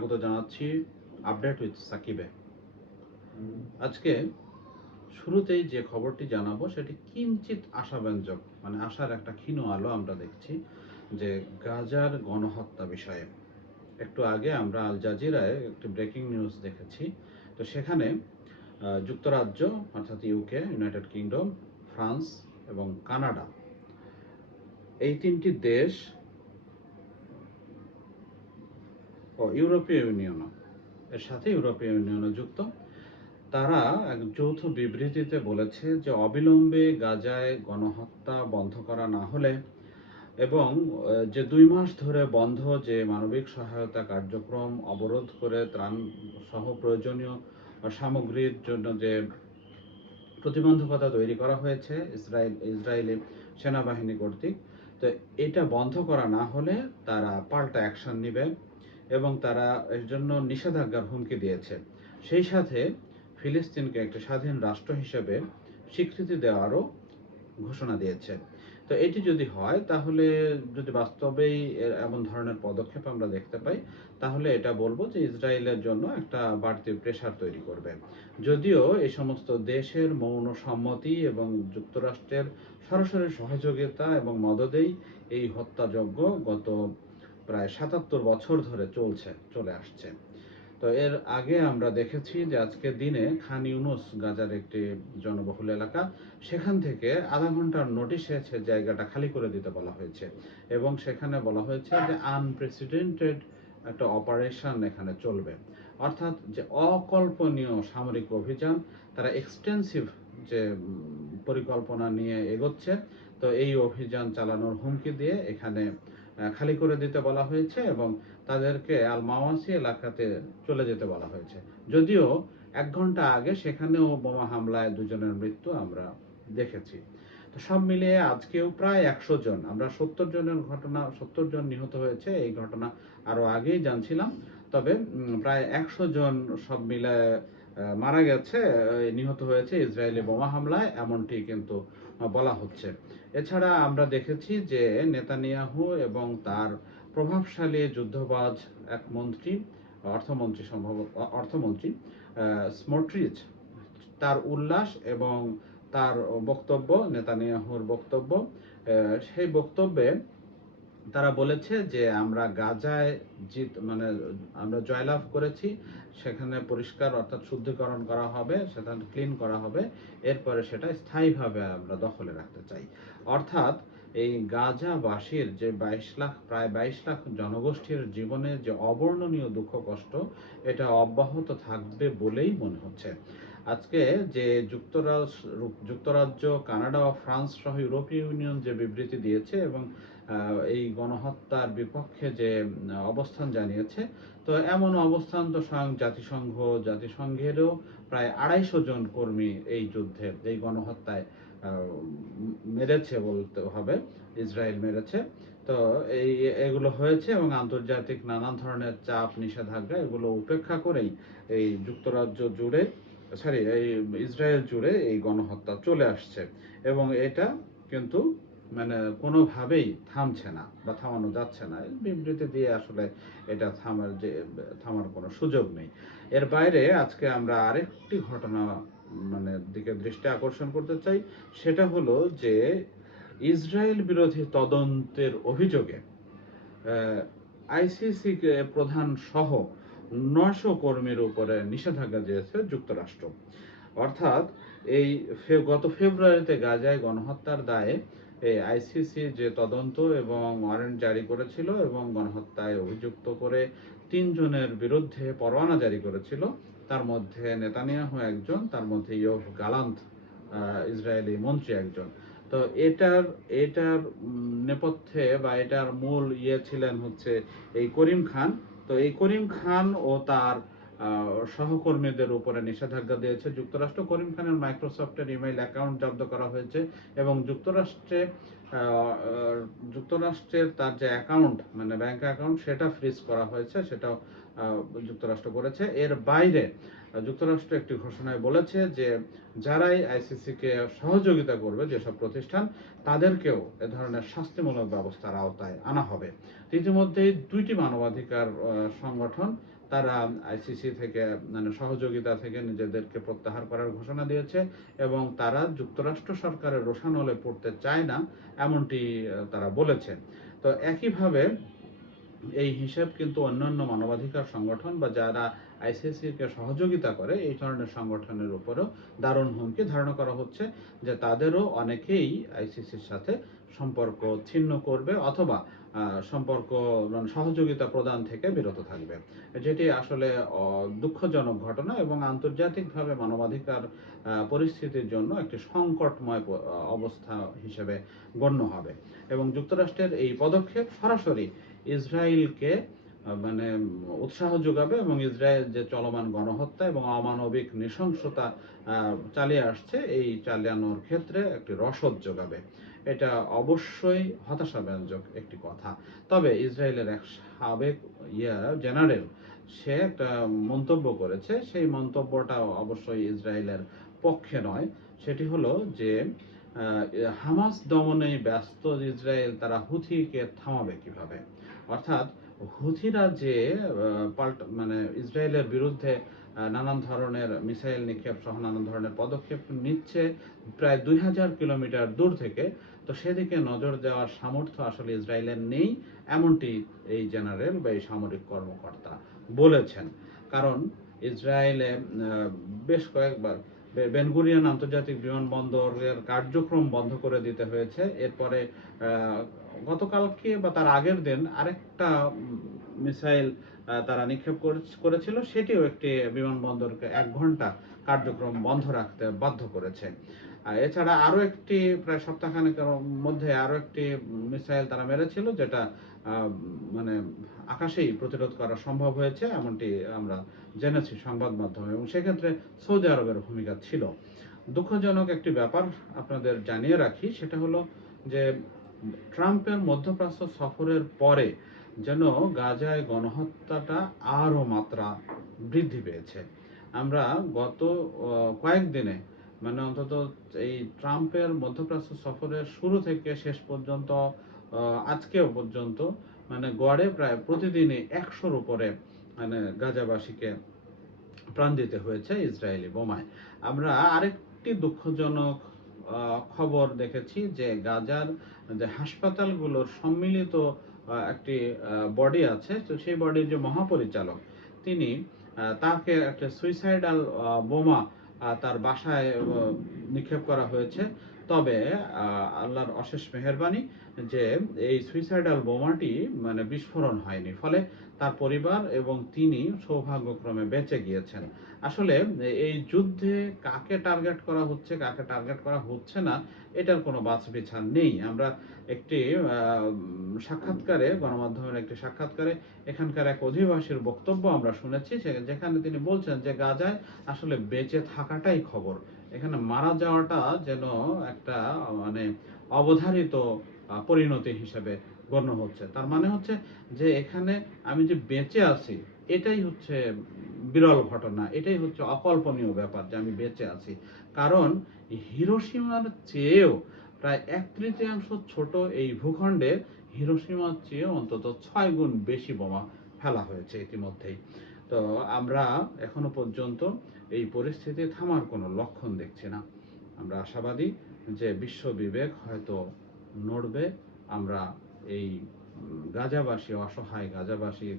স্বাগত জানাচ্ছি update with সাকিবে। আজকে শুরুতেই যে খবরটি জানাব, সেটি কিঞ্চিত আশাব্যঞ্জক মানে আশার একটা ক্ষীণ আলো আমরা দেখছি যে গাজার গণহত্যা বিষয়ে। একটু আগে আমরা আল জাজিরায় একটি ব্রেকিং নিউজ দেখেছি। তো সেখানে যুক্তরাজ্য, অর্থাৎ ইউকে ইউনাইটেড কিংডম ফ্রান্স এবং কানাডা, এই তিনটি দেশ ও ইউরোপীয় ইউনিয়নও। এর সাথে ইউরোপীয় ইউনিয়নও যুক্ত। তারা এক যৌথ বিবৃতিতে বলেছে যে অবিলম্বে গাজায় গণহত্যা বন্ধ করা না হলে এবং যে দুই মাস ধরে বন্ধ যে মানবিক সহায়তা কার্যক্রম অবরোধ করে ত্রাণ সহ প্রয়োজনীয় সামগ্রীর জন্য যে প্রতিবন্ধকতা তৈরি করা হয়েছে ইসরায়েল, ইসরায়েলি সেনাবাহিনী কর্তৃক, তো এটা বন্ধ করা না হলে তারা পাল্টা অ্যাকশন নেবে। এবং তারা এর জন্য নিষেধাজ্ঞার হুমকি দিয়েছে। সেই সাথে ফিলিস্তিনকে একটি স্বাধীন রাষ্ট্র হিসেবে স্বীকৃতি দেওয়ারও ঘোষণা দিয়েছে। তো এটি যদি হয়, তাহলে যদি বাস্তবেই এমন ধরনের পদক্ষেপ আমরা দেখতে পাই, তাহলে এটা বলব যে ইসরায়েলের জন্য একটা বাড়তি প্রেশার তৈরি করবে। যদিও এই সমস্ত দেশের মৌন সম্মতি এবং যুক্তরাষ্ট্রের সরাসরি সহযোগিতা এবং মদদেই এই হত্যাযজ্ঞ গত প্রায় সাতাত্তর বছর ধরে চলছে, চলে আসছে। তো এর আগে আমরা দেখেছি যে আজকের দিনে খান ইউনুস গাজার একটি জনবহুল এলাকা, সেখান থেকে আধা ঘণ্টার নোটিশে সে জায়গাটা খালি করে দিতে বলা হয়েছে এবং সেখানে বলা হয়েছে যে আনপ্রেসিডেন্টেড একটা অপারেশন এখানে চলবে। অর্থাৎ যে অকল্পনীয় সামরিক অভিযান, তারা এক্সটেন্সিভ যে পরিকল্পনা নিয়ে এগোচ্ছে, তো এই অভিযান চালানোর হুমকি দিয়ে এখানে খালি করে দিতে বলা হয়েছে এবং তাদেরকে আল মাওয়াসি এলাকাতে চলে যেতে বলা হয়েছে। যদিও এক ঘণ্টা আগে সেখানেও বোমা হামলায় দুজনের মৃত্যু আমরা দেখেছি। তো সব মিলিয়ে আজকেও প্রায় একশো জন আমরা সত্তর জনের ঘটনা সত্তর জন নিহত হয়েছে এই ঘটনা আরও আগেই জানছিলাম। তবে প্রায় একশো জন সব মিলে আহ, মারা গেছে নিহত হয়েছে ইসরায়েলি বোমা হামলায়, এমনটি কিন্তু বলা হচ্ছে। এছাড়া আমরা দেখেছি যে নেতানিয়াহু এবং তার প্রভাবশালী যুদ্ধবাজ এক মন্ত্রী, অর্থমন্ত্রী সম্ভব, অর্থমন্ত্রী স্মোট্রিচ, তার উল্লাস এবং তার বক্তব্য, নেতানিয়াহুর বক্তব্য সেই বক্তব্যে তারা বলেছে যে আমরা গাজায় জিত মানে আমরা জয়লাভ করেছি, সেখানে পরিষ্কার অর্থাৎ শুদ্ধিকরণ করা হবে, সেখানে ক্লিন করা হবে, এরপরে সেটা স্থায়ীভাবে আমরা দখলে রাখতে চাই। অর্থাৎ এই গাজাবাসীর যে বাইশ লাখ, প্রায় বাইশ লাখ জনগোষ্ঠীর জীবনে যে অবর্ণনীয় দুঃখ কষ্ট এটা অব্যাহত থাকবে বলেই মনে হচ্ছে। আজকে যে যুক্তরাষ্ট্র যুক্তরাজ্য, কানাডা ও ফ্রান্স সহ ইউরোপীয় ইউনিয়ন যে বিবৃতি দিয়েছে এবং এই গণহত্যার বিপক্ষে যে অবস্থান জানিয়েছে, তো এমন অবস্থান তো স্বয়ং জাতিসংঘ, জাতিসংঘেরও প্রায় আড়াইশো জন কর্মী এই যুদ্ধে, এই গণহত্যায় মেরেছে বলতে হবে, ইসরায়েল মেরেছে। তো এই, এগুলো হয়েছে এবং আন্তর্জাতিক নানান ধরনের চাপ, নিষেধাজ্ঞা, এগুলো উপেক্ষা করেই এই যুক্তরাজ্য জুড়ে সরি, এই ইসরায়েল জুড়ে এই গণহত্যা চলে আসছে এবং এটা কিন্তু মানে কোনোভাবেই থামছে না বা থামানো যাচ্ছে না। বিবৃতি দিয়ে আসলে এটা থামার যে, থামার কোনো সুযোগ নেই। এর বাইরে আজকে আমরা আরেকটি ঘটনা মানে দিকে দৃষ্টি আকর্ষণ করতে চাই। সেটা হলো যে ইসরায়েল বিরোধী তদন্তের অভিযোগে আইসিসি প্রধান সহ নশো কর্মীর উপরে নিষেধাজ্ঞা দিয়েছে যুক্তরাষ্ট্র। অর্থাৎ এই গত ফেব্রুয়ারিতে গাজায় গণহত্যার দায়ে এই আইসিসি যে তদন্ত এবং ওয়ারেন্ট জারি করেছিল এবং গণহত্যায় অভিযুক্ত করে তিনজনের বিরুদ্ধে পরোয়ানা জারি করেছিল, তার মধ্যে নেতানিয়াহু একজন, তার মধ্যে ইয়োভ গালান্ত ইসরায়েলি মন্ত্রী একজন। তো এটার এটার নেপথ্যে বা এটার মূল ইয়ে ছিলেন হচ্ছে এই করিম খান। তো এই করিম খান ও তার সহকর্মীদের উপরে নিষেধাজ্ঞা দিয়েছে। যুক্তরাষ্ট্র করিম খানের মাইক্রোসফটের ইমেইল অ্যাকাউন্ট জব্দ করা হয়েছে এবং যুক্তরাষ্ট্রে যুক্তরাষ্ট্রের তার যে অ্যাকাউন্ট মানে ব্যাংক অ্যাকাউন্ট, সেটা ফ্রিজ করা হয়েছে, সেটাও যুক্তরাষ্ট্র করেছে। এর বাইরে, যুক্তরাষ্ট্র একটি ঘোষণায় বলেছে যে যারাই আইসিসি কে সহযোগিতা করবে যেসব প্রতিষ্ঠান, তাদেরকেও এ ধরনের শাস্তিমূলক ব্যবস্থার আওতায় আনা হবে। ইতিমধ্যেই দুইটি মানবাধিকার সংগঠন তারা আইসিসি থেকে মানে সহযোগিতা থেকে নিজেদেরকে প্রত্যাহার করার ঘোষণা দিয়েছে এবং তারা যুক্তরাষ্ট্র সরকারের রোশানলে পড়তে চায় না, এমনটি তারা বলেছে। তো একইভাবে এই হিসেব কিন্তু অন্যান্য মানবাধিকার সংগঠন বা যারা আইসিসিকে সহযোগিতা করে, এই ধরনের সংগঠনের উপরেও দারুণ হুমকি ধারণা করা হচ্ছে যে তাদেরও অনেকেই আইসিসির সাথে সম্পর্ক ছিন্ন করবে অথবা সম্পর্ক মানে সহযোগিতা প্রদান থেকে বিরত থাকবে। যেটি আসলে দুঃখজনক ঘটনা এবং আন্তর্জাতিকভাবে মানবাধিকার পরিস্থিতির জন্য একটি সংকটময় অবস্থা হিসেবে গণ্য হবে। এবং যুক্তরাষ্ট্রের এই পদক্ষেপ সরাসরি ইসরায়েলকে মানে উৎসাহ যোগাবে এবং ইসরায়েল যে চলমান গণহত্যা এবং অমানবিক নৃশংসতা চালিয়ে আসছে, এই চালানোর ক্ষেত্রে একটি রসদ যোগাবে। এটা অবশ্যই হতাশাব্যঞ্জক একটি কথা। তবে ইসরায়েলের এক সাবেক ইয়া জেনারেল, সে একটা মন্তব্য করেছে। সেই মন্তব্যটা অবশ্যই ইসরায়েলের পক্ষে নয়। সেটি হলো যে হামাস দমনে ব্যস্ত ইসরায়েল, তারা হুথিকে থামাবে কীভাবে? অর্থাৎ হুথিরা যে পাল্টা মানে ইসরায়েলের বিরুদ্ধে নানান ধরনের মিসাইল নিক্ষেপ সহ নানান ধরনের পদক্ষেপ নিচ্ছে, প্রায় দুই হাজার কিলোমিটার দূর থেকে তো সেদিকে নজর দেওয়ার সামর্থ্য আসলে ইসরায়েলের নেই, এমনটি এই জেনারেল বা এই সামরিক কর্মকর্তা বলেছেন। কারণ ইসরায়েলে বেশ কয়েকবার বেনগুরিয়ান আন্তর্জাতিক বিমানবন্দরের কার্যক্রম বন্ধ করে দিতে হয়েছে। এরপরে গতকালকে বা তার আগের দিন আরেকটা মিসাইল তারা নিক্ষেপ করে- করেছিল, সেটিও একটি বিমানবন্দরকে এক ঘণ্টা কার্যক্রম বন্ধ রাখতে বাধ্য করেছে। এছাড়া আরও একটি প্রায় সপ্তাহখানেকের মধ্যে আরও একটি মিসাইল তারা মেরেছিল, যেটা মানে আকাশেই প্রতিরোধ করা সম্ভব হয়েছে, এমনটি আমরা জেনেছি সংবাদ মাধ্যমে, এবং সেক্ষেত্রে সৌদি আরবের ভূমিকা ছিল। দুঃখজনক একটি ব্যাপার আপনাদের জানিয়ে রাখি, সেটা হলো যে ট্রাম্পের মধ্যপ্রাচ্য সফরের পরে যেন গাজায় গণহত্যাটা আরও মাত্রা বৃদ্ধি পেয়েছে। আমরা গত কয়েকদিনে মানে অন্তত এই ট্রাম্পের মধ্যপ্রাচ্য সফরের শুরু থেকে শেষ পর্যন্ত আজকেও পর্যন্ত মানে গড়ে প্রায় প্রতিদিনই একশোর উপরে মানে গাজাবাসীকে প্রাণ দিতে হয়েছে ইসরায়েলি বোমায়। আমরা আরেকটি দুঃখজনক খবর দেখেছি যে গাজার যে হাসপাতালগুলোর সম্মিলিত একটি বডি আছে। তো সেই বডির যে মহাপরিচালক, তিনি তাকে একটা সুইসাইডাল বোমা তার বাসায় নিক্ষেপ করা হয়েছে। তবে আল্লাহর অশেষ মেহেরবানি যে এই সুইসাইডাল বোমাটি মানে বিস্ফোরণ হয়নি। ফলে তার পরিবার এবং তিনি সৌভাগ্যক্রমে বেঁচে গিয়েছেন। আসলে এই যুদ্ধে কাকে টার্গেট করা হচ্ছে, কাকে টার্গেট করা হচ্ছে না, এটার কোনো বাছ নেই। আমরা একটি সাক্ষাৎকারে, গণমাধ্যমের একটি সাক্ষাৎকারে এখানকার এক অধিবাসীর বক্তব্য আমরা শুনেছি যেখানে তিনি বলছেন যে, গাজায় আসলে বেঁচে থাকাটাই খবর। এখানে মারা যাওয়াটা যেন একটা মানে অবধারিত পরিণতি হিসেবে গণ্য হচ্ছে। তার মানে হচ্ছে যে এখানে আমি যে বেঁচে আছি, এটাই হচ্ছে বিরল ঘটনা, এটাই হচ্ছে অকল্পনীয় ব্যাপার যে আমি বেঁচে আছি। কারণ হিরোসীমার চেয়েও প্রায় এক তৃতীয়াংশ ছোট এই ভূখণ্ডে হিরোসীমার চেয়ে অন্তত ছয় গুণ বেশি বোমা ফেলা হয়েছে ইতিমধ্যেই। তো আমরা এখনও পর্যন্ত এই পরিস্থিতি থামার কোনো লক্ষণ দেখছি না। আমরা আশাবাদী যে বিশ্ব বিবেক হয়তো নড়বে। আমরা এই গাজাবাসী, অসহায় গাজাবাসীর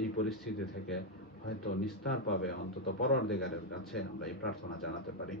এই পরিস্থিতি থেকে হয়তো নিস্তার পাবে। অন্তত পরওয়ারদিগারের কাছে আমরা এই প্রার্থনা জানাতে পারি।